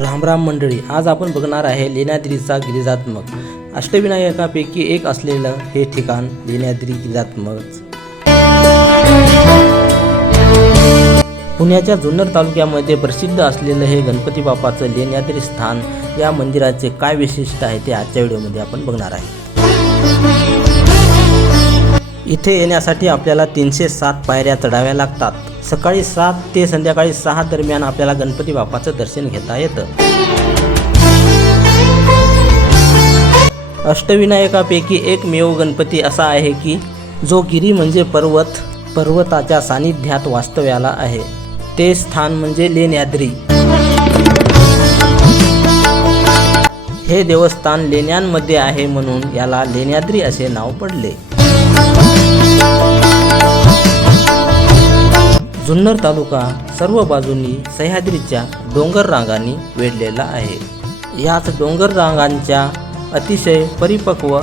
रामराम मंडळी, आज आपण बघणार आहे लेण्याद्रीचा गिरिजात्मक अष्टविनायकापैकी एक असलेलं हे ठिकाण लेण्याद्री गिरिजात्मक पुण्याच्या जुन्नर तालुक्यामध्ये प्रसिद्ध असलेलं हे गणपती बाप्पाचं लेण्याद्री स्थान या मंदिराचे काय विशिष्ट आहे ते आजच्या व्हिडिओमध्ये आपण बघणार आहे। इथे येण्यासाठी आपल्याला 307 पायऱ्या चढाव्या लागतात। सकाळी 7 ते संध्याकाळी 6 दरम्यान आपल्याला गणपती बाप्पाचं दर्शन घेता येतं। अष्टविनायकापैकी एकमेव गणपती असा आहे की जो गिरी म्हणजे पर्वताच्या सानिध्यात वास्तव्याला आहे। ते स्थान म्हणजे लेण्याद्री। हे देवस्थान लेण्यांमध्ये आहे म्हणून याला लेण्याद्री असे नाव पडले। जुन्नर तालुका सर्व बाजूंनी सह्याद्रीच्या डोंगर रांगांनी वेढलेला आहे। याच डोंगर रांगांच्या अतिशय परिपक्व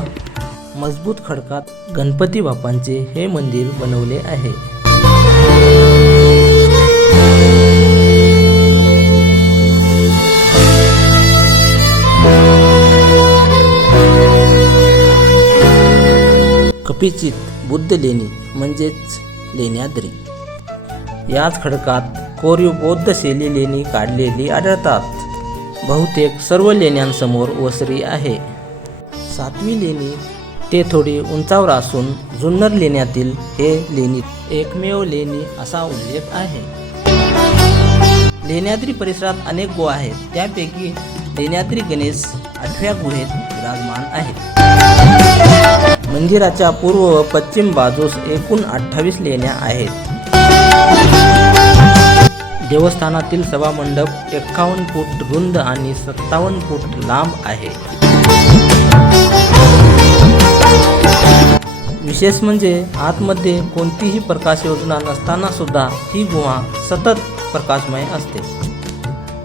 मजबूत खडकात गणपती बाप्पांचे हे मंदिर बनवले आहे। कपिचित बुद्ध लेणी म्हणजेच लेण्याद्री। याच खडकात कोरीव बौद्ध शैली लेणी काढलेली आढळतात। बहुतेक सर्व लेण्यांसमोर ओसरी आहे। 7वी लेणी ते थोडी उंचावर असून जुन्नर लेण्यातील हे लेणी एकमेव लेणी असा उल्लेख आहे। लेण्याद्री परिसरात अनेक गुहा आहेत, त्यापैकी लेण्याद्री गणेश 8व्या गुहेत विराजमान आहे। मंदिराच्या पूर्व व पश्चिम बाजूस एकूण 28 लेण्या आहेत। देवस्थानातील सभामंडप 51 फूट रुंद आणि 57 फूट लांब आहे। विशेष म्हणजे आतमध्ये कोणतीही प्रकाश योजना नसताना सुद्धा ही गुहा सतत प्रकाशमय असते।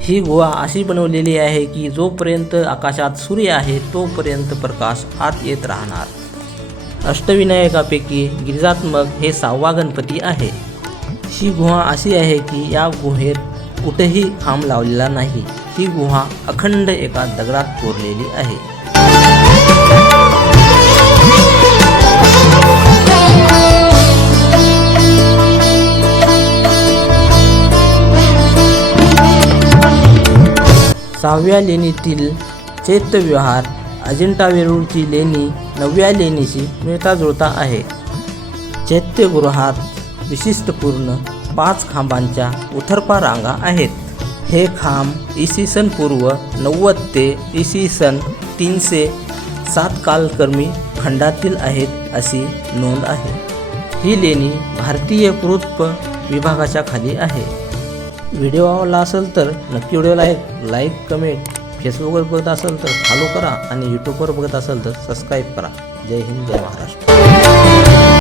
ही गुहा अशी बनवलेली आहे की जोपर्यंत आकाशात सूर्य आहे तोपर्यंत प्रकाश आत येत राहणार। अष्टविनायकापैकी गिरिजात्मक हे 6वा गणपती आहे। ही गुहा अशी आहे की या गुहेत कुठेही खांब लावलेला नाही। ही गुहा अखंड एका दगडात कोरलेली आहे। सहाव्या लेणीतील चैत्यविहार अजिंठा वेरूळची लेणी 9व्या लेणीशी मिळता जुळता आहे। चैत्यगृहात विशिष्टपूर्ण 5 खांबांच्या उथरपा रांगा आहेत। हे खांब इसवी सन पूर्व 90 ते इसवी सन 307 कालक्रमी खंडातील आहेत अशी नोंद आहे। ही लेणी भारतीय पुरातत्व विभागाच्या खाली आहे। व्हिडिओ आवडला असेल तर नक्की व्हिडिओला लाईक कमेंट, फेसबुकवर बघत असेल तर फॉलो करा आणि यूट्यूबवर बघत असेल तर सबस्क्राईब करा। जय हिंद, जय महाराष्ट्र।